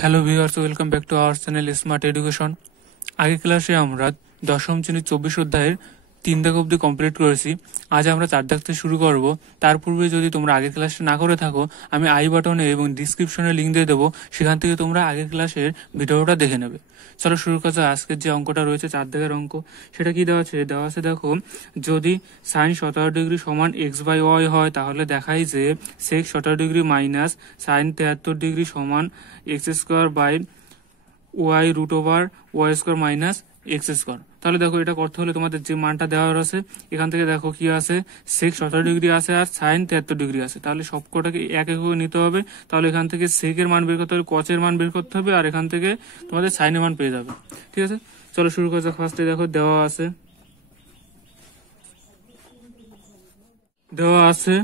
Hello viewers, welcome back to our channel smart education. আগের ক্লাসে আমরা দশম শ্রেণীর 24 অধ্যায়ের 3 দাগ অবধি কমপ্লিট করেছি। আজ আমরা 4 দাগ থেকে শুরু করব। তার পূর্বে যদি তোমরা আগের ক্লাসটা না করে থাকো, আমি আই বাটনে এবং ডিসক্রিপশনে লিঙ্ক দিয়ে দেবো, সেখান থেকে তোমরা আগের ক্লাসের ভিডিওটা দেখে নেবে। চলো শুরু করা যাক। আজকের যে অঙ্কটা রয়েছে 4 দাগের অঙ্ক, সেটা কি দেওয়া আছে দেখো, যদি সাইন 17 ডিগ্রি সমান এক্স বাই ওয়াই হয়, তাহলে দেখাই যে sec 17 degree minus sine 73 degree সমান x square by y root over Y square minus x square. তাহলে দেখো, এটা করতে হলে তোমাদের যে মানটা দেওয়া আছে, এখান থেকে দেখো কি আছে, সেক 17 ডিগ্রি আছে আর সাইন 73 ডিগ্রি আছে। তাহলে সবকটাকে এক এক করে নিতে হবে। তাহলে এখান থেকে সেকের মান বের করতে হবে, কচের মান বের করতে হবে, আর এখান থেকে তোমাদের সাইনের মান পেয়ে যাবে। ঠিক আছে, চলো শুরু করা যাক। ফার্স্টে দেখো দেওয়া আছে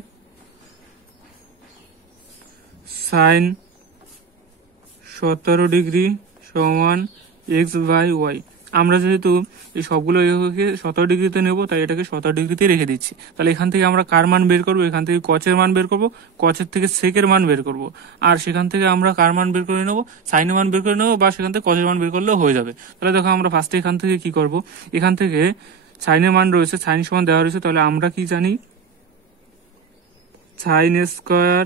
সাইন 17 ডিগ্রি সমান এক্স বাই ওয়াই। আমরা যেহেতু এই সবগুলো এককে 17 ডিগ্রিতে নেব, তাই এটাকে 17 ডিগ্রিতে রেখে দিচ্ছি। তাহলে এখান থেকে আমরা কার মান বের করবো? এখান থেকে কচের মান বের করবো, কচের থেকে সেকের মান বের করবো, আর সেখান থেকে আমরা কার মান বের করে নেবো? সাইনের মান বের করে নেবো, বা সেখান থেকে কচের মান বের করলেও হয়ে যাবে। তাহলে দেখো, আমরা ফার্স্টে এখান থেকে কি করব, এখান থেকে সাইনের মান রয়েছে, সাইন সমান দেওয়া রয়েছে, তাহলে আমরা কি জানি, sign square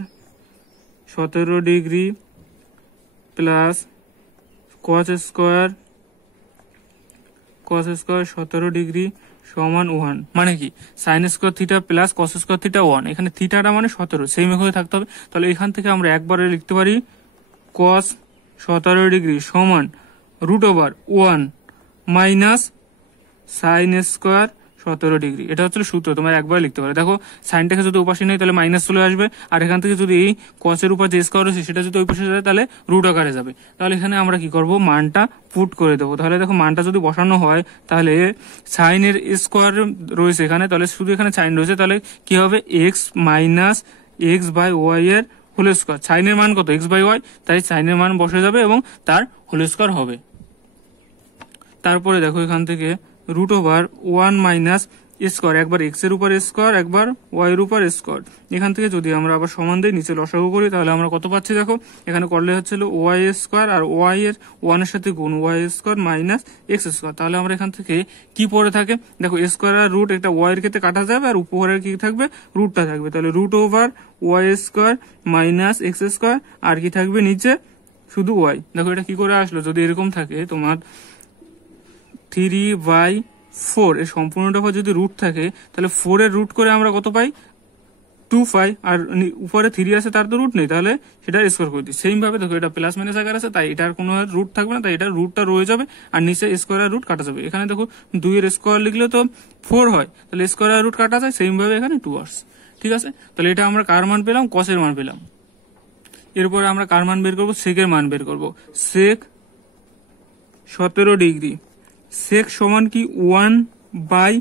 17 degree plus cos square 17 degree সমান 1। মানে কি, sign square theta plus cos square theta 1। এখানে থিটাটা মানে 17, সেই মেঘে থাকতে হবে। তাহলে এখান থেকে আমরা একবারে লিখতে পারি কস 17 ডিগ্রি সমান root over 1 minus sine square 17 degree. এটা হচ্ছে সূত্র, তোমরা একবার লিখতে পারো। দেখো, সাইনটাকে যদি ওপাশে নেই তাহলে মাইনাস চলে আসবে, আর এখান থেকে যদি এই কসের উপর যে স্কোয়ার আছে সেটা যদি ওই পাশে যায় তাহলে রুট আকারে যাবে। তাহলে এখানে আমরা কি করব, মানটা পুট করে দেবো। তাহলে দেখো, মানটা যদি বসানো হয় তাহলে সাইনের স্কোয়ার রয়েছে এখানে, তাহলে শুধু এখানে সাইন রয়েছে, তাহলে কি হবে, x minus x by y এর হোল স্কোয়ার। সাইনের মান কত, এক্স বাই ওয়াই, তাই সাইনের মান বসে যাবে এবং তার হোল স্কোয়ার হবে। তারপরে দেখো, এখান থেকে রুট ওভার 1 মাইনাস স্কোয়ার, একবার এক্স এর উপর স্কোয়ার, একবার ওয়াই এর উপর স্কোয়ার। এখান থেকে যদি আমরা আবার সমান দিই, নিচে লসাগু করি, তাহলে আমরা কত পাচ্ছি দেখো, এখানে করলে হচ্ছিল ওয়াই স্কোয়ার, আর ওয়াই এর 1 এর সাথে গুণ y square minus x square. তাহলে আমরা এখান থেকে কি পড়ে থাকে, দেখো স্কোয়ার আর রুট একটা ওয়াই এর ক্ষেত্রে কাটা যাবে, আর উপরের কি থাকবে, রুটটা থাকবে। তাহলে root over Y square minus x square, আর কি থাকবে নিচে, শুধু ওয়াই। দেখো, এটা কি করে আসলো, যদি এরকম থাকে তোমার 3/4 এর সম্পূর্ণটা যদি রুট থাকে, তাহলে 4 এর রুট করে আমরা কত পাই, 2 পাই, আর উপরে 3 আছে তার তো রুট নেই, তাহলে সেটা স্কোয়ার করে দিই। সেম ভাবে দেখো, এটা প্লাস মাইনাস আকার আছে, তাই এটার কোনো রুট থাকবে না, তাই এটা রুটটা রয়ে যাবে, আর নিচে স্কোয়ার আর রুট কাটা যাবে। এখানে দেখো 2 এর স্কোয়ার লিখলে তো 4 হয়, তাহলে স্কোয়ার আর রুট কাটা যায়, সেম ভাবে এখানে 2 আসছে। ঠিক আছে, তাহলে এটা আমরা কার মান পেলাম, কসের মান পেলাম। এরপরে আমরা কার মান বের করবো, সেকের মান বের করবো। সেক 17 ডিগ্রি, সেক সমান কি 1 বাই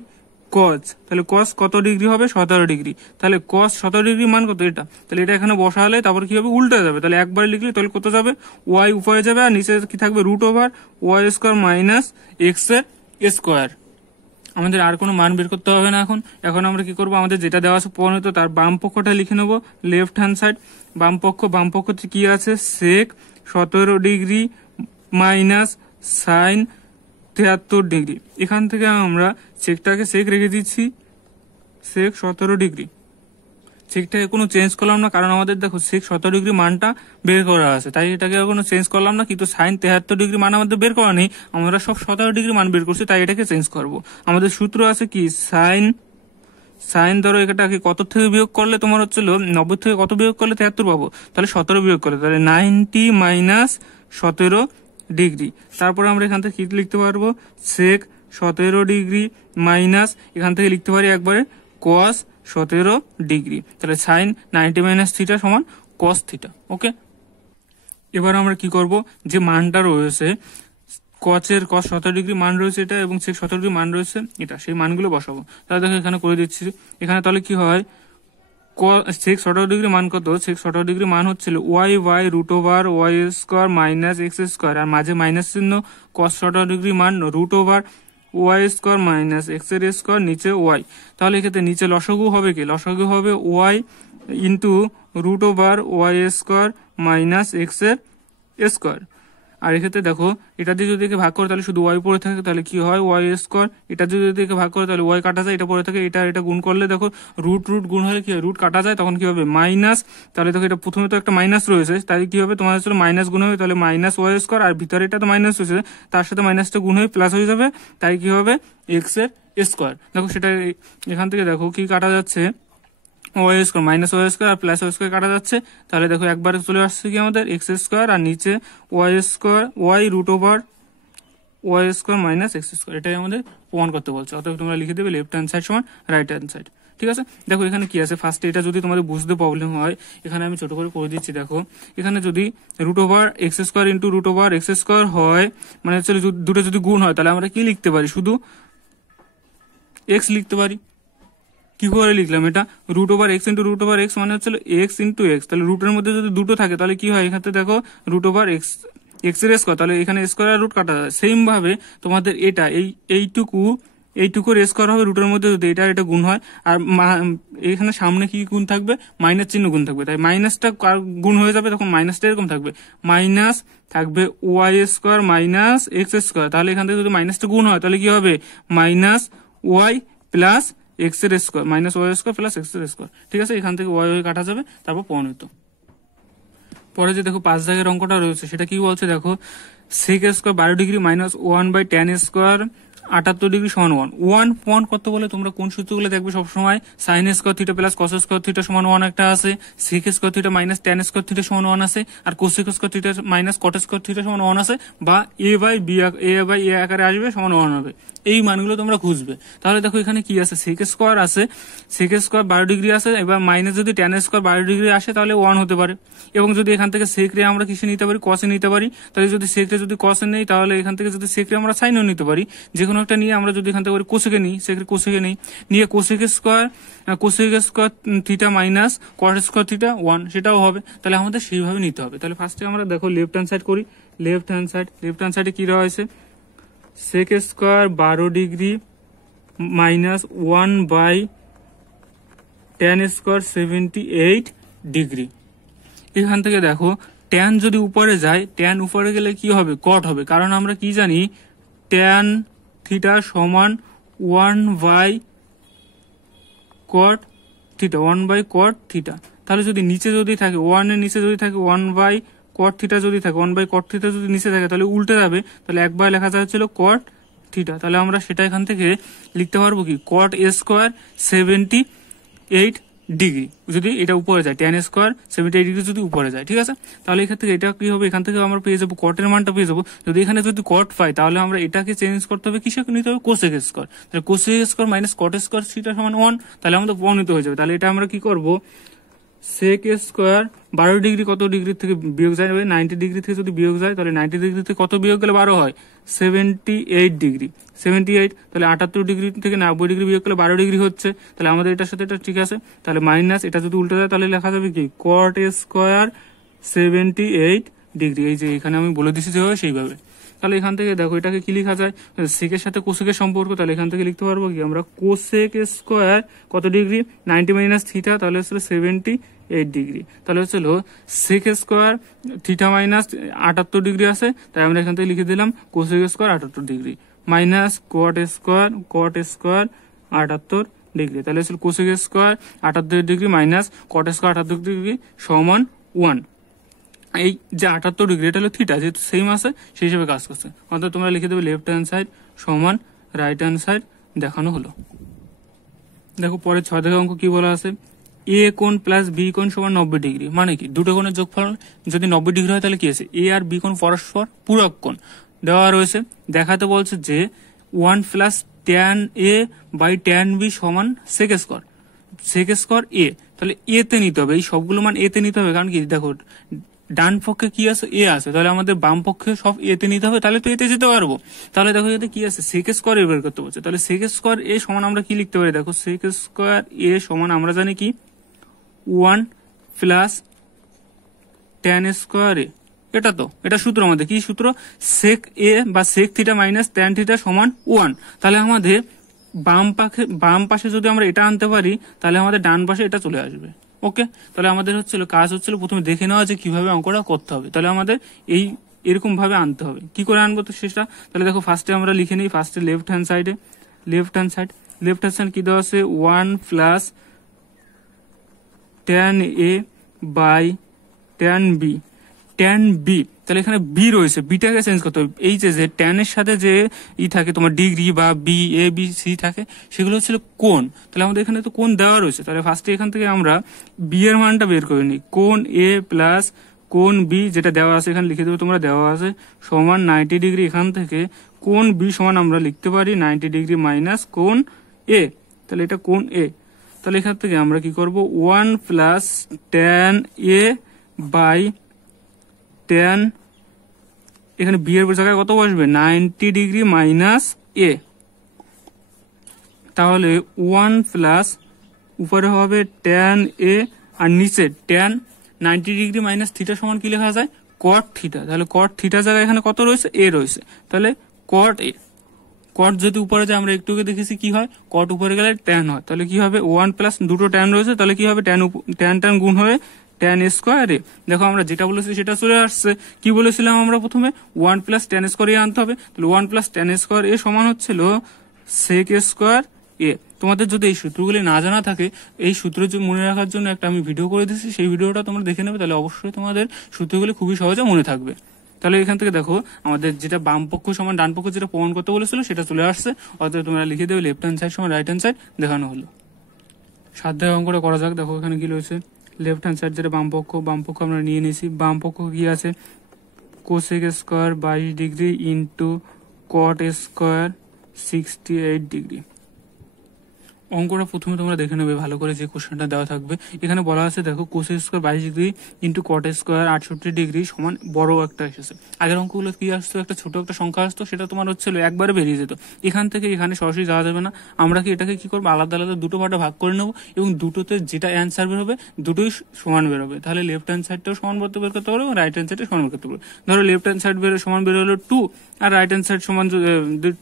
কস। তাহলে কস কত ডিগ্রি হবে, 17 ডিগ্রি। তাহলে কস 17 ডিগ্রি মান কত, এটা। তাহলে এটা এখানে বসালে তারপর কি হবে, উল্টে যাবে। তাহলে একবার লিখলে তাহলে কত যাবে, ওয়াই উপরে যাবে, আর নিচে কি থাকবে, root over Y square minus x এর স্কোয়ার। আমাদের আর কোনো মান বের করতে হবে না। এখন আমরা কি করবো, আমাদের যেটা দেওয়া আছে প্রণীত, তার বাম পক্ষটা লিখে নেবো, লেফট হ্যান্ড সাইড। বাম পক্ষতে কি আছে, সেক 17 ডিগ্রি মাইনাস সাইন 73 ডিগ্রি। এখান থেকে আমরা সেকটাকে সেক রেখে দিচ্ছি, সেক 17 ডিগ্রি। সেকটাকে কোনো চেঞ্জ করলাম না, কারণ আমাদের দেখো সেক 17 ডিগ্রি মানটা বের করা আছে, তাই এটাকে কোনো চেঞ্জ করলাম না। কিন্তু সাইন 73 ডিগ্রি মান আমাদের বের করা নেই, আমরা সব 17 ডিগ্রি মান বের করছি, তাই এটাকে চেঞ্জ করব। আমাদের সূত্র আছে কি, সাইন ধরো এটাকে কত থেকে বিয়োগ করলে তোমার হচ্ছিল 90 থেকে কত বিয়োগ করলে 73 পাবো, তাহলে 17 বিয়োগ করলে, তাহলে 90 মাইনাস 17 ডিগ্রি। তারপরে আমরা এখান থেকে কি লিখতে পারবো, সেক 17 ডিগ্রি মাইনাস, এখান থেকে লিখতে পারি একবারে কস 17 ডিগ্রি। তাহলে সাইন 90 মাইনাস থিটা সমান কস থিটা। ওকে, এবার আমরা কি করব, যে মানটা রয়েছে কচের কস 17 ডিগ্রি মান রয়েছে এটা, এবং সেক 17 ডিগ্রি মান রয়েছে এটা, সেই মানগুলো বসাবো। তাহলে দেখো এখানে করে দিচ্ছি। এখানে তাহলে কি হয়, সেক 17 ডিগ্রি মান কত, সেক 17 ডিগ্রি মান হচ্ছিল Y by root over Y square minus x square, আর মাঝে মাইনাস চিহ্ন, কস 17 ডিগ্রি মান root over Y square minus x এর স্কোয়ার, নিচে ওয়াই। তাহলে এক্ষেত্রে নিচে লসাগু হবে কি, লসাগু হবে Y into root over Y square minus x এর স্কোয়ার। আর এক্ষেত্রে দেখো এটা দিয়ে যদি ভাগ করে তাহলে শুধু ওয়াই পড়ে থাকে, তাহলে কি হয় ওয়াই স্কোয়ার। এটা যদি ভাগ করে তাহলে ওয়াই কাটা যায়, এটা পড়ে থাকে, এটা গুণ করলে দেখো রুট গুণ হলে কি হয় রুট কাটা যায়, তখন কি হবে মাইনাস। তাহলে দেখো এটা প্রথমে তো একটা মাইনাস রয়েছে, তাই কি হবে তোমার আসলে মাইনাস গুণ হবে, তাহলে মাইনাস ওয়াই স্কোয়ার, আর ভিতরে এটা তো মাইনাস হয়েছে তার সাথে মাইনাসটা গুণ হয়ে প্লাস হয়ে যাবে, তাই কি হবে এক্স এর স্কোয়ার। দেখো সেটা এখান থেকে দেখো কি কাটা যাচ্ছে Y square, minus Y square আর প্লাস ওয়াই স্কোয়ার কাটা যাচ্ছে, তাহলে দেখো একবারে চলে আসছে কি আমাদের এক্স স্কোয়ার, আর নিচে y square y root over Y square minus x square, এটাই আমাদের প্রমাণ করতে বলছে। অতএব তোমরা লিখে দেবে লেফট হ্যান্ড সাইড সমান রাইট হ্যান্ড সাইড। ঠিক আছে, দেখো এখানে কি আছে ফার্স্টে, এটা যদি তোমাদের বুঝতে প্রবলেম হয় এখানে আমি ছোট করে করে দিচ্ছি। দেখো এখানে যদি root over x square into root over x square হয়, মানে হচ্ছে দুটো যদি গুণ হয়, তাহলে আমরা কি লিখতে পারি, শুধু এক্স লিখতে পারি। কি করে লিখলাম এটা, root over x into root over x মানে হচ্ছে এক্স ইন্টু এক্স, তাহলে রুটের মধ্যে যদি দুটো থাকে তাহলে কি হয়, এখানে দেখো রুট ওভার এক্স এর স্কোয়ার, তাহলে এখানে স্কোয়ার আর রুট কাটা যায়। সেম ভাবে তোমাদের এটা এইটুকুর স্কোয়ার হবে রুটের মধ্যে যদি এটা গুণ হয়, আর এখানে সামনে কি গুণ থাকবে, মাইনাস চিহ্ন গুণ থাকবে, তাই মাইনাসটা গুণ হয়ে যাবে, তখন মাইনাসটা এরকম থাকবে, মাইনাস থাকবে y square minus x square, তাহলে এখান থেকে যদি মাইনাসটা গুণ হয় তাহলে কি হবে মাইনাস ওয়াই প্লাস এক্স এর square, minus Y square plus x এর স্কোয়ার। ঠিক আছে, এখান থেকে ওয়াই কাটা যাবে, তারপর প্রমাণিত। পরে যে দেখো 5 দাগের অঙ্কটা রয়েছে সেটা কি বলছে, দেখো sec square 12 degree minus 1/tan square 78 degree সমান 1 প্রমাণ করতে বলে তোমরা কোন সূত্রগুলো দেখবে সবসময়, sine square theta plus cos square theta সমান 1 একটা আছে, sec square theta minus tan square theta সমান 1 আছে, আর cosec square theta minus cot square theta সমান 1 আছে, বা এ বাই এ আকারে আসবে সমান 1 হবে। এই মানগুলো তোমরা খুঁজবে। তাহলে দেখো এখানে কি আছে, সেক স্কোয়ার আছে, সেক স্কোয়ার 12 ডিগ্রি আছে, এবার মাইনাস যদি ট্যান স্কোয়ার 12 ডিগ্রি আসে তাহলে 1 হতে পারে, এবং যদি এখান থেকে সেক রে আমরা কিসে নিতে পারি, কসে নিতে পারি, তাহলে যদি সেক রে যদি কসে নেই তাহলে এখান থেকে যদি সেক রে আমরা সাইনও নিতে পারি, যে কোনো একটা নিয়ে আমরা যদি এখান থেকে কোসেকে নিই, সেক রে কোসেকে নিয়ে cosec square theta minus cot square theta 1 সেটাও হবে, তাহলে আমাদের সেইভাবে নিতে হবে। তাহলে ফার্স্টে আমরা দেখো লেফট হ্যান্ড সাইড করি, লেফট হ্যান্ড সাইডে কি দেওয়া হয়েছে, sec square 12 degree minus 1/tan square 78 degree. এখান থেকে দেখো ট্যান যদি উপরে যায়, ট্যান উপরে গেলে কি হবে, কট হবে, কারণ আমরা কি জানি ট্যান থিটা সমান 1/cot থিটা। তাহলে যদি নিচে যদি থাকে 1 এর নিচে যদি থাকে 1/cot থিটা যদি থাকে, 1/cot থিটা যদি নিচে থাকে তাহলে উল্টে যাবে, তাহলে একবার লেখা যাচ্ছিল cot থিটা, তাহলে আমরা সেটা এখান থেকে লিখতে পারবো কি cot স্কোয়ার 78 ডিগ্রি, যদি এটা উপরে যায় ট্যান স্কোয়ার 78 ডিগ্রি যদি উপরে যায়। ঠিক আছে, তাহলে এখান থেকে এটা কি হবে, এখান থেকে আমরা পেয়ে যাবো কটের মানটা পেয়ে যাবো। যদি এখানে যদি কট পাই তাহলে আমরা এটাকে চেঞ্জ করতে হবে, কিসে নিতে হবে, কোসেক স্কোয়ার, তাহলে cosec square minus cot square theta সমান 1, তাহলে আমাদের প্রমাণিত হয়ে যাবে। তাহলে এটা আমরা কি করবো, সেক স্কোয়ার 12 ডিগ্রি কত ডিগ্রি থেকে বিয়োগ যায়, 90 ডিগ্রি থেকে যদি বিয়োগ যায় তাহলে 90 ডিগ্রি থেকে কত বিয়োগ গেলে 12 হয়, 78 ডিগ্রি, 78, তাহলে 78 ডিগ্রি থেকে 90 ডিগ্রি বিয়োগ করলে 12 ডিগ্রি হচ্ছে, তাহলে আমাদের এটার সাথে এটা ঠিক আছে, তাহলে মাইনাস এটা যদি উল্টে যায় তাহলে লেখা যাবে কি কট স্কোয়ার 78 ডিগ্রি, এই যে এখানে আমি বলে দিচ্ছি যেভাবে সেইভাবে। তাহলে এখান থেকে দেখো এটাকে কি লেখা যায়, সেকের সাথে কোসেকের সম্পর্ক, তাহলে এখান থেকে লিখতে পারবো কি আমরা কোসেক স্কোয়ার কত ডিগ্রি 90 মাইনাস থিটা, তাহলে হচ্ছে 78 ডিগ্রি, তাহলে হচ্ছিল sec square theta minus 78 degree আছে, তাই আমরা এখান থেকে লিখে দিলাম cosec square 78 degree minus cot square 78 degree, তাহলে হচ্ছে cosec square 78 degree minus cot square 78 degree সমান 1। এই যে 78 ডিগ্রি এটা হলো থিটা, যেহেতু সেম আছে সেই হিসেবে কাজ করছে, অর্থাৎ তোমরা লিখে দেবে লেফট হ্যান্ড সাইড সমান রাইট হ্যান্ড সাইড দেখানো হলো। দেখো পরে 6 দাগের অঙ্ক কি বলা আছে, এ কোণ প্লাস বি কোণ সমান 90 ডিগ্রি, মানে কি দুটো কোণের যোগফল যদি 90 ডিগ্রি হয় তাহলে কি আছে, এ আর বি কোণ পরস্পর পূরক কোণ দেওয়া রয়েছে, দেখাতে বলছে যে 1 plus tan A by tan B সমান সেক স্কোয়ার এ, তাহলে এ তে নিতে হবে, এই সবগুলো মান এ তে নিতে হবে, কারণ কি দেখো ডান পক্ষে কি আছে, এ আছে, তাহলে আমাদের বাম পক্ষে সব এতে নিতে হবে, তাহলে তো এতে যেতে পারবো। তাহলে দেখো এতে কি আছে, সেক স্কোয়ার এ বের করতে বলছে, তাহলে সেক স্কোয়ার এ সমান আমরা কি লিখতে পারি, দেখো সেক স্কোয়ার এ সমান আমরা জানি কি 1 প্লাস ট্যান স্কোয়ার এ, এটা সূত্র আমাদের কি সূত্র, সেক এ বা sec theta minus tan theta সমান 1, তাহলে আমাদের বাম পাশে যদি আমরা এটা আনতে পারি তাহলে আমাদের ডান পাশে এটা চলে আসবে। ওকে, তাহলে আমাদের কাজ হচ্ছিল প্রথমে দেখে নেওয়া যে কিভাবে অঙ্কটা করতে হবে, তাহলে আমাদের এরকম ভাবে আনতে হবে। কি করে আনবো তো সেটা, তাহলে দেখো ফার্স্টে আমরা লিখে নিই। ফার্স্টে লেফট হ্যান্ড সাইড কি দেওয়া আছে 1 plus tan a by tan b, তাহলে এখানে বি রয়েছে, বিটাকে চেঞ্জ করতে হবে। এই যে ট্যান এর সাথে যে থাকে তোমার ডিগ্রি বা বি এ বি সি থাকে, সেগুলো হচ্ছিল কোণ। তাহলে আমাদের এখানে তো কোণ দেওয়া রয়েছে, তাহলে ফার্স্টে এখান থেকে আমরা বি এর মানটা বের করে নিই। কোণ এ প্লাস কোণ বি, যেটা দেওয়া আছে এখানে লিখে দেবো তোমরা, দেওয়া আছে সমান 90 ডিগ্রি। এখান থেকে কোণ বি সমান আমরা লিখতে পারি 90 ডিগ্রি মাইনাস কোণ এ, তাহলে এটা কোণ এ। তাহলে এখান থেকে আমরা কি করব 1 plus tan a by tan, এখানে বি এর জায়গায় কত বসবে 90 ডিগ্রি মাইনাস এ, তাহলে 1 প্লাস উপরে হবে tan a আর নিচে tan 90 ডিগ্রি মাইনাস থিটা সমান কি লেখা যায় cot থিটা। তাহলে cot থিটা জায়গায় এখানে কত রয়েছে এ রয়েছে, তাহলে cot a। cot যদি উপরে যায় আমরা একটু দেখেছি কি হয়, cot উপরে গেলে tan হয়, তাহলে কি হবে 1 প্লাস দুটো tan রয়েছে, তাহলে কি হবে tan গুণ হবে tan স্কোয়ার এ। দেখো আমরা যেটা বলেছি সেটা চলে আসছে। কি বলেছিলাম আমরা প্রথমে 1 প্লাস tan স্কোয়ার এ আনতে হবে, তাহলে 1 প্লাস tan স্কোয়ার এ সমান হচ্ছিল sec স্কোয়ার এ। তোমাদের যদি এই সূত্রগুলি না জানা থাকে, এই সূত্র মনে রাখার জন্য একটা আমি ভিডিও করে দিচ্ছি, সেই ভিডিওটা তোমরা দেখে নেবে, তাহলে অবশ্যই তোমাদের সূত্রগুলি খুবই সহজে মনে থাকবে। তাহলে এখান থেকে দেখো আমাদের যেটা বাম পক্ষ সমান ডান পক্ষ যেটা প্রমাণ করতে বলেছিল সেটা চলে আসছে, অর্থাৎ তোমরা লিখে দেবে লেফট হ্যান্ড সাইড সমান রাইট হ্যান্ড সাইড দেখানো হলো। সাধ্যায় অঙ্কটা করা যাক। দেখো এখানে কি রয়েছে, লেফট হ্যান্ড সাইড যেটা বাম পক্ষ আমরা নিয়ে নিয়েছি। বাম পক্ষ কি আছে cosec square 22 degree into cot square 68 degree. অঙ্কটা প্রথমে তোমরা দেখে নেবে ভালো করে, যে কোশ্চেনটা দেওয়া থাকবে এখানে বলা আছে। দেখো cosec square 22 degree into cot square 68 degree সমান বড় একটা এসেছে। আগের অঙ্কগুলো কি আসতো, একটা ছোট একটা সংখ্যা আসতো, সেটা তোমার হচ্ছিল একবারে বেরিয়ে যেত। এখান থেকে এখানে সরাসরি যাওয়া যাবে না, আমরা কি এটাকে কি করবো আলাদা আলাদা দুটো পার্টে ভাগ করে নেবো, এবং দুটোতে যেটা অ্যান্সার বের হবে দুটোই সমান বেরোবে। তাহলে লেফট হ্যান্ড সাইডটাও সমান বের করতে পারবো, রাইট হ্যান্ড সাইডটা সমান বের করতে পারবো। ধরো লেফট হ্যান্ড সাইড সমান বের হলো 2 আর রাইট হ্যান্ড সাইড সমান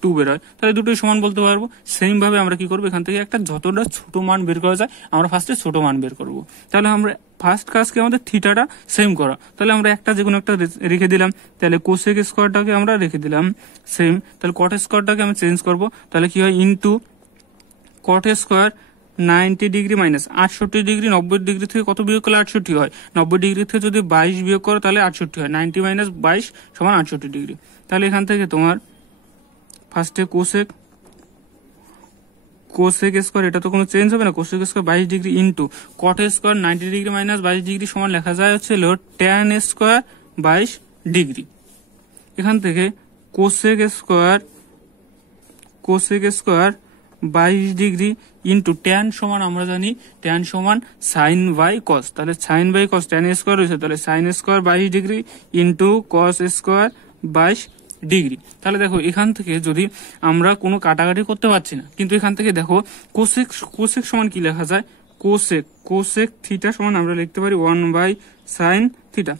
2 বের হয়, তাহলে দুটোই সমান বলতে পারবো। সেম ভাবে আমরা কি করবো, এখান থেকে একটা যতটা ছোট মান বের করা যায় আমরা ফার্স্টে ছোট মান বের করবো। তাহলে আমরা ফার্স্ট কাজকে আমাদের থিটাটা সেম করা, তাহলে আমরা একটা যে কোনো একটা রেখে দিলাম। তাহলে কোসেক স্কোয়ারটাকে আমরা রেখে দিলাম সেম, তাহলে কট স্কোয়ারটাকে আমি চেঞ্জ করবো, তাহলে কি হয় into cot square 90 degree minus 68 degree. 90 degree থেকে কত বিয়োগ করলে 68 হয়, 90 ডিগ্রি থেকে যদি 22 বিয়োগ করো তাহলে 68 হয়। 90 মাইনাস 22 সমান 68 ডিগ্রি। তাহলে এখান থেকে তোমার ফার্স্টে কোসেক স্কোয়ার, এটা তো কোনো চেঞ্জ হবে না, cosec square 22 degree into cot square 90 degree minus 22 degree সমান লেখা যায় হচ্ছে tan স্কোয়ার 22 ডিগ্রি। এখান থেকে cosec square 22 degree into tan সমান আমরা জানি tan সমান সাইন বাই কস, তাহলে sine by cos tan square রয়েছে, তাহলে sine square 22 degree into cos square 22 degree. তাহলে দেখো এখান থেকে যদি আমরা কোনো কাটাকাটি করতে পারছি না, কিন্তু এখান থেকে দেখো কোসেক সমান কি লেখা যায়, কোসেক থিটা সমান আমরা লিখতে পারি 1 বাই সাইন থিটা।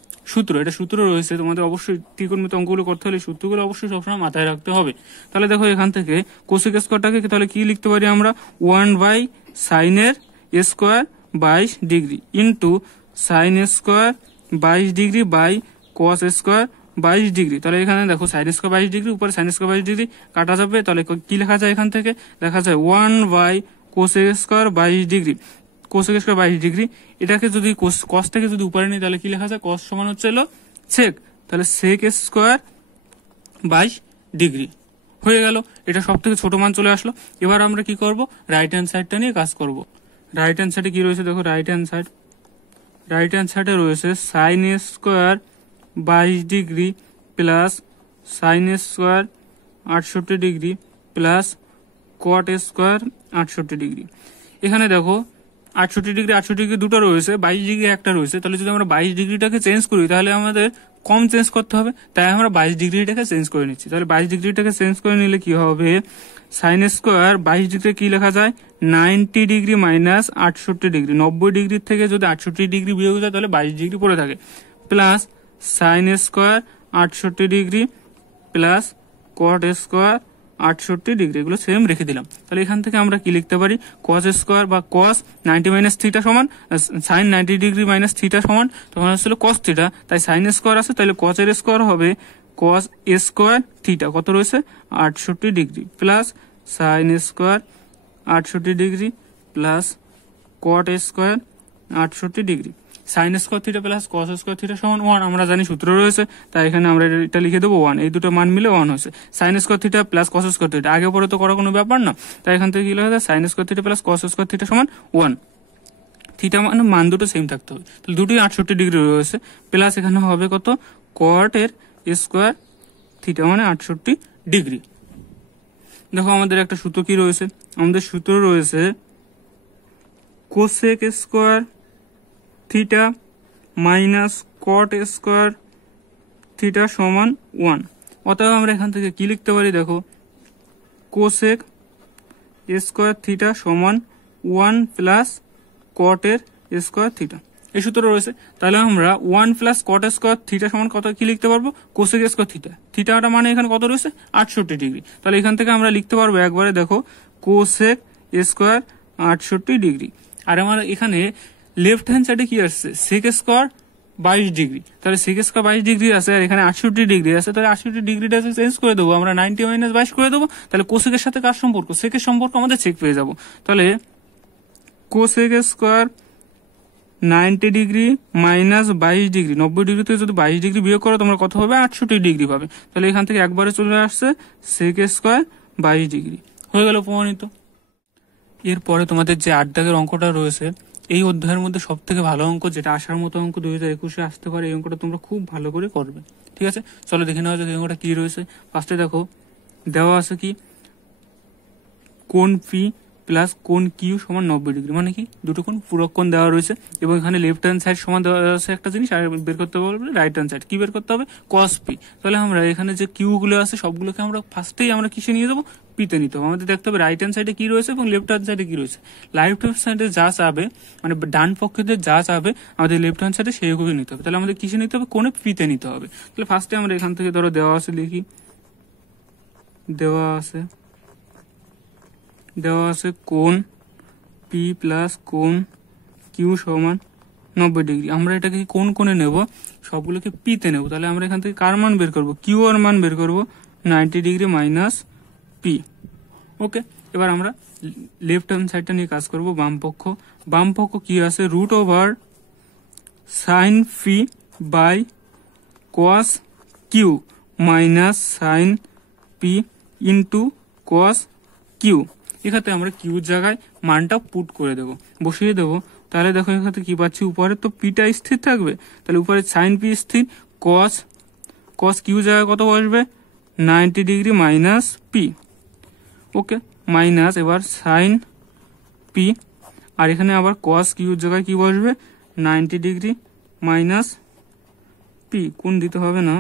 এটা সূত্র রয়েছে, তোমাদের অবশ্যই ত্রিকোণমিতি অঙ্কগুলো করতে হলে সূত্রগুলো অবশ্যই সবসময় মাথায় রাখতে হবে। তাহলে দেখো এখান থেকে কোসেক স্কোয়ারটাকে তাহলে কি লিখতে পারি আমরা 1 বাই সাইনের square 22 degree into sine square 22 degree by cos square 22 degree. তাহলে এখানে দেখো সাইন স্কোয়ার 22 ডিগ্রি উপরে সাইন স্কোয়ার 22 ডিগ্রি কাটা যাবে, তাহলে কি লেখা যায় এখান থেকে লেখা যায় 1 by cosec square 22 degree. Cosec square 22 degree, এটাকে যদি কস থেকে যদি উপরে নিই তাহলে কি লেখা যায় কস সমান হচ্ছে সেক, তাহলে সেক স্কোয়ার 22 ডিগ্রি হয়ে গেল। এটা সব থেকে ছোট মান চলে আসলো। এবার আমরা কি করব, রাইট হ্যান্ড সাইডটা নিয়ে কাজ করব। রাইট হ্যান্ড সাইডে কি রয়েছে দেখো, রাইট হ্যান্ড সাইডে রয়েছে sign square 22 degree plus sine square 68 degree plus cot square 68 degree. এখানে দেখো 68 ডিগ্রি দুটো রয়েছে, 22 ডিগ্রি একটা রয়েছে, তাহলে যদি আমরা 22 ডিগ্রিটাকে চেঞ্জ করি তাহলে আমাদের কম চেঞ্জ করতে হবে, তাই আমরা 22 ডিগ্রিটাকে চেঞ্জ করে নিচ্ছি। তাহলে 22 ডিগ্রিটাকে চেঞ্জ করে নিলে কি হবে, সাইন স্কোয়ার 22 ডিগ্রি কি লেখা যায় 90 ডিগ্রি মাইনাস 68 ডিগ্রি। 90 ডিগ্রি থেকে যদি 68 ডিগ্রি বিয়োগ যায় তাহলে 22 ডিগ্রি পড়ে থাকে, plus sine square 68 degree plus cot square 68 degree, এগুলো সেম রেখে দিলাম। তাহলে এখান থেকে আমরা কি লিখতে পারি, কস স্কোয়ার বা কস 90 মাইনাস থিটা সমান সাইন 90 ডিগ্রি মাইনাস থিটা সমান, তখন আসলে কস থিটা, তাই সাইন স্কোয়ার আছে, তাহলে কস এর স্কোয়ার হবে কস স্কোয়ার থিটা কত রয়েছে 68 degree plus sine square 68 degree plus cot square 68 degree. Sign square theta plus cos square theta সমান 1, আমরা জানি সূত্র রয়েছে, তাই এখানে আমরা এটা লিখে দেবো 1, এই দুটো মান মিলে 1 হয়েছে। Sign square theta plus cos square theta আগে পরে তো করা কোনো ব্যাপার না, তাই এখান থেকে কি লেখা যায় sign square theta plus cos square theta সমান 1। থিটা মানে মান দুটো সেম থাকতে হবে, তাহলে দুটোই 68 ডিগ্রি রয়েছে, প্লাস এখানে হবে কত কট এর স্কোয়ার থিটা মানে 68 ডিগ্রি। দেখো আমাদের একটা সূত্র কি রয়েছে, আমাদের সূত্র রয়েছে cosec square theta minus cot square theta সমান 1। অতএব আমরা এখান থেকে কি লিখতে পারি, দেখো কোসেক স্কোয়ার থিটা সমান 1 প্লাস কট এর স্কোয়ার থিটা, এই সূত্র রয়েছে। তাহলে আমরা 1 প্লাস কট স্কোয়ার থিটা সমান কত কি লিখতে পারবো, কোসেক স্কোয়ার থিটা, থিটাটা মানে এখানে কত রয়েছে 68 ডিগ্রি। তাহলে এখান থেকে আমরা লিখতে পারবো একবারে, দেখো কোসেক স্কোয়ার 68 ডিগ্রি। আর আমার এখানে লেফট হ্যান্ড সাইডে কি আসছে সেক স্কোয়ার 22 ডিগ্রি, তাহলে সেক স্কোয়ার 22 ডিগ্রি আছে আর এখানে 68 ডিগ্রি আছে, তাহলে 68 ডিগ্রিটা চেঞ্জ করে দেবো আমরা, 90 মাইনাস 22 করে দেবো, তাহলে কোসেকের সাথে কার সম্পর্ক, সেকের সম্পর্ক আমাদের চেক পেয়ে যাবো। তাহলে cosec square 90 degree minus 22 degree, 90 degree থেকে যদি 22 ডিগ্রি বিয়োগ করো তোমরা কত হবে 68 ডিগ্রি পাবে। তাহলে এখান থেকে একবারে চলে আসছে সেক স্কোয়ার 22 ডিগ্রি, হয়ে গেল প্রমাণিত। এরপরে তোমাদের যে 8 দাগের অঙ্কটা রয়েছে, এই অধ্যায়ের মধ্যে সব থেকে ভালো অঙ্ক, যেটা আসার মতো অঙ্ক 2021-এ আসতে পারে, এই অঙ্কটা তোমরা খুব ভালো করে করবে। ঠিক আছে, চলো দেখে নেওয়া যাক এই অঙ্কটা কি রয়েছে। ফার্স্টে দেখো দেওয়া আছে কি কোণ পি প্লাস কোণ কিউ সমান 90 ডিগ্রি, মানে কি দুটো কোণ পূরক কোণ দেওয়া রয়েছে, এবং এখানে লেফট হ্যান্ড সাইড সমান দেওয়া আছে একটা জিনিস, আর বের করতে হবে রাইট হ্যান্ড সাইড, কি বের করতে হবে কস পি। তাহলে আমরা এখানে যে কিউ গুলো আছে সবগুলোকে আমরা ফার্স্টেই আমরা কিসে নিয়ে যাবো, পিতে নিতে হবে। আমাদের দেখতে হবে রাইট হ্যান্ড সাইডে কি রয়েছে এবং লেফট হ্যান্ড সাইডে কি রয়েছে। লেফট হ্যান্ড সাইডে যা চাবে মানে ডান পক্ষে যা চাবে আমাদের লেফট হ্যান্ড সাইডে সেইভাবে নিতে হবে, তাহলে আমাদের কিসে নিতে হবে কোণে পিতে নিতে হবে। তাহলে ফার্স্টে আমরা এখান থেকে ধরো দেওয়া আছে লিখি, দেওয়া আছে কোণ পি প্লাস কোণ কিউ সমান 90 ডিগ্রি। আমরা এটাকে কোন কোণে নেব, সবগুলোকে পিতে নেব, তাহলে আমরা এখান থেকে কার মান বের করব, কিউ এর মান বের করব 90 ডিগ্রি মাইনাস পি। ওকে, এবার আমরা লেফট হ্যান্ড সাইডটা নিয়ে কাজ করব। বাম পক্ষ কি আছে, root over sine P by cos Q minus sine P into cos Q. এখানে আমরা কিউর জায়গায় মানটা পুট করে দেব, বসিয়ে দেব। তাহলে দেখো এখানে কি পাচ্ছি, উপরে তো পিটা স্থির থাকবে, তাহলে উপরে সাইন পি স্থির, কস কিউ জায়গায় কত বসবে 90 ডিগ্রি মাইনাস পি। ওকে, মাইনাস এবার সাইন পি, আর এখানে আবার কস কিউর জায়গায় কি বসবে 90 ডিগ্রি মাইনাস পি, কোণ দিতে হবে না।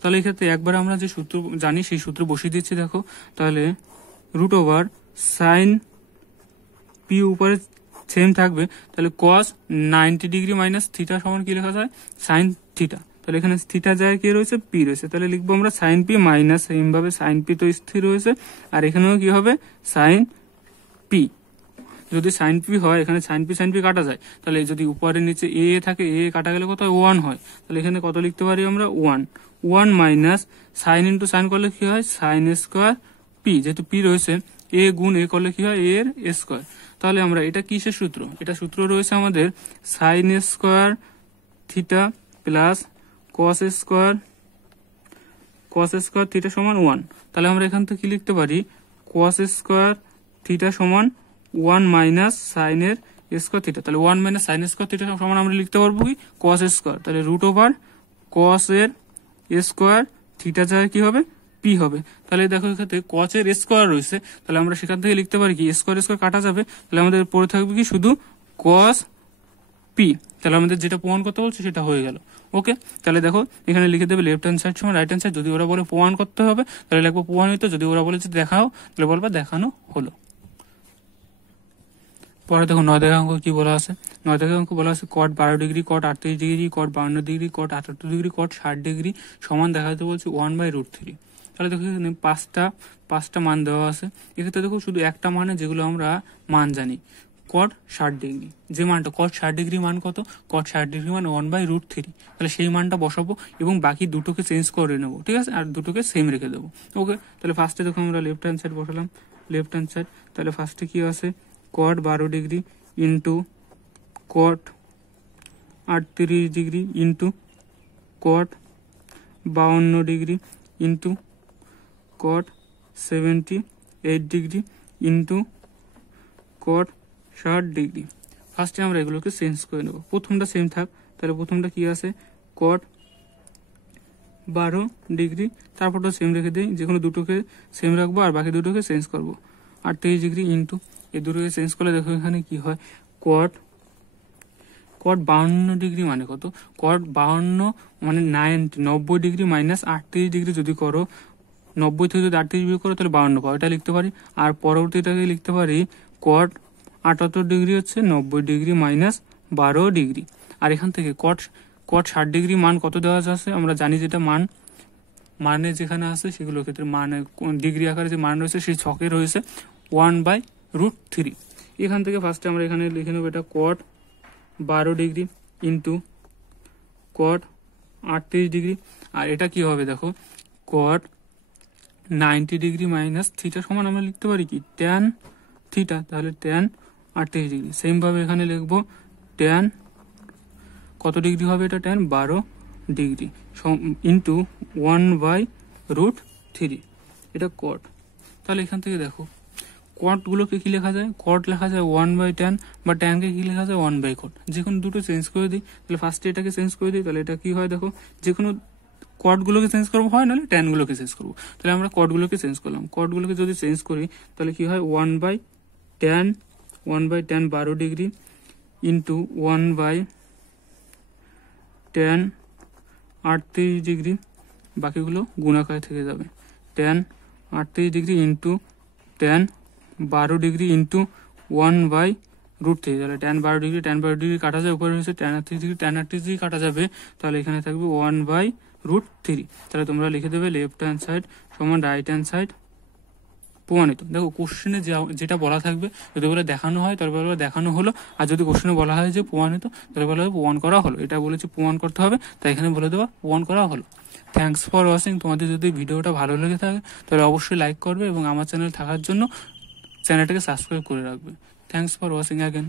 তাহলে এক্ষেত্রে একবার আমরা যে সূত্র জানি সেই সূত্র বসিয়ে দিচ্ছি। দেখো তাহলে রুট ওভার সাইন পি উপরে সেম থাকবে, তাহলে কস 90 ডিগ্রি মাইনাস থিটা সমান কি লেখা যায় সাইন থিটা। তাহলে এখানে থিটা জায়গায় কি রয়েছে পি রয়েছে, তাহলে লিখবো আমরা সাইন পি মাইনাস, সেম ভাবে সাইন পি তো স্থির রয়েছে, আর এখানেও কি হবে সাইন পি। যদি সাইন পি হয় এখানে সাইন পি কাটা যায়, তাহলে যদি উপরে নিচে এ থাকে, এ কাটা গেলে কত 1 হয়, তাহলে এখানে কত লিখতে পারি আমরা 1 মাইনাস সাইন ইন্টু সাইন করলে কি হয় সাইন স্কোয়ার পি, যেহেতু পি রয়েছে এ গুণ এ করলে কি হয় এ এর স্কোয়ার। তাহলে আমরা এটা কিসের সূত্র, এটা সূত্র রয়েছে আমাদের sign square theta plus cos square theta সমান 1। তাহলে আমরা এখান থেকে কি লিখতে পারি কস স্কোয়ার থিটা সমান 1 মাইনাস সাইনের স্কোয়ার থিটা, তাহলে 1 মাইনাস সাইন স্কোয়ার থিটা সমান আমরা লিখতে পারবো কি কস স্কোয়ার, তাহলে রুট ওভার কস এর স্কোয়ার থিটা জায়গায় কি হবে পি হবে। তাহলে দেখো এখানে কস এর স্কোয়ার রয়েছে, তাহলে আমরা সেখান থেকে লিখতে পারি কি স্কোয়ার কাটা যাবে, তাহলে আমাদের পড়ে থাকবে কি শুধু কস পি। তাহলে আমাদের যেটা প্রমাণ করতে বলছে সেটা হয়ে গেল। ওকে, তাহলে দেখো এখানে লিখে দেবে লেফট হ্যান্ড সাইড সমান রাইট হ্যান্ড সাইড, যদি ওরা বলে প্রমাণ করতে হবে তাহলে লিখবো প্রমাণিত, যদি ওরা বলে যে দেখাও তাহলে বলবো দেখানো হলো। পরে দেখো 9 দাগের অঙ্ক কি বলা আছে, 9 দাগের অঙ্ক বলা আছে কট 12 ডিগ্রি, কট 38 ডিগ্রি, কট 52 ডিগ্রি, কট 78 ডিগ্রি, কট 60 ডিগ্রি সমান দেখাতে বলছে 1/√3। তাহলে দেখো এখানে পাঁচটা মান দেওয়া আছে। এক্ষেত্রে দেখো শুধু একটা মানে যেগুলো আমরা মান জানি, কট 60°, যে মানটা কট 60° মান কত, কট 60° মান 1/√3, তাহলে সেই মানটা বসাবো এবং বাকি দুটোকে চেঞ্জ করে নেবো, ঠিক আছে, আর দুটোকে সেম রেখে দেবো। ওকে, তাহলে ফার্স্টে দেখো আমরা লেফট হ্যান্ড সাইড বসালাম, লেফট হ্যান্ড সাইড, তাহলে ফার্স্টে কি আছে, কট 12° into cot 38° into cot 52° into cot 78° into cot 60°। ফার্স্টে আমরা এগুলোকে চেঞ্জ করে নেব, প্রথমটা সেম থাক, তাহলে প্রথমটা কি আছে, কট 12°, তারপরটা সেম রেখে দিই, যে কোনো দুটোকে সেম রাখবো আর বাকি দুটোকে চেঞ্জ করবো, 38° ইন্টু এই দুটোকে চেঞ্জ করলে দেখো এখানে কি হয়, কট 52° মানে কত, কট 52 মানে 90° মাইনাস 38° যদি করো, 90 থেকে যদি 38 বিয়োগ করো তাহলে 52 পাও, এটা লিখতে পারি। আর পরবর্তীটাকে লিখতে পারি কট 78° হচ্ছে 90° মাইনাস 12°। আর এখান থেকে কট 60° মান কত দেওয়া আছে আমরা জানি, যেটা মানে যেখানে আছে সেগুলোর ক্ষেত্রে মানে ডিগ্রি আকারে যে মান রয়েছে সেই ছকে রয়েছে 1/√3। এখান থেকে ফার্স্টে আমরা এখানে লিখে নেবো এটা কট 12° ইন্টু কট 38°, আর এটা কি হবে দেখো, কট 90° মাইনাস থিটা সমান আমরা লিখতে পারি কি, ট্যান থিটা, তাহলে ট্যান 38°। সেম ভাবে এখানে লিখবো ট্যান কত ডিগ্রি হবে, এটা ট্যান 12° ইন্টু 1/√3, এটা কট। তাহলে এখান থেকে দেখো কট গুলোকে কি লেখা যায়, কট লেখা যায় 1/tan, বা ট্যানকে কি লেখা যায় 1/cot, যে কোনো দুটো চেঞ্জ করে দিই। তাহলে ফার্স্টে এটাকে চেঞ্জ করে দিই, তাহলে এটা কি হয় দেখো, যে কোনো কট গুলোকে চেঞ্জ করবো হয়, নাহলে ট্যান গুলোকে চেঞ্জ করবো। তাহলে আমরা কট গুলোকে চেঞ্জ করলাম, কট গুলোকে যদি চেঞ্জ করি তাহলে কি হয়, 1/tan 12° ইন্টু 1/tan 38°, বাকিগুলো গুণাকারে থেকে যাবে, tan 38° ইন্টু tan 12° ইন্টু 1/√3, তাহলে tan 12° কাটা যায়, উপরে হয়েছে tan 38° কাটা যাবে, তাহলে এখানে থাকবে 1/√3। তাহলে তোমরা লিখে দেবে লেফট হ্যান্ড সাইড সমান রাইট হ্যান্ড সাইড প্রমাণিত। দেখো কোশ্চেনে যেটা বলা থাকবে, যদি বলে দেখানো হয় তাহলে বলবে দেখানো হলো, আর যদি কোশ্চেনে বলা হয় যে প্রমাণিত তাহলে বলা হবে প্রমাণ করা হলো। এটা বলেছে প্রমাণ করতে হবে, তাই এখানে বলে দেওয়া প্রমাণ করা হলো। Thanks for watching. তোমাদের যদি ভিডিওটা ভালো লেগে থাকে তাহলে অবশ্যই লাইক করবে এবং আমার চ্যানেল থাকার জন্য চ্যানেলটাকে সাবস্ক্রাইব করে রাখবে। Thanks for watching again.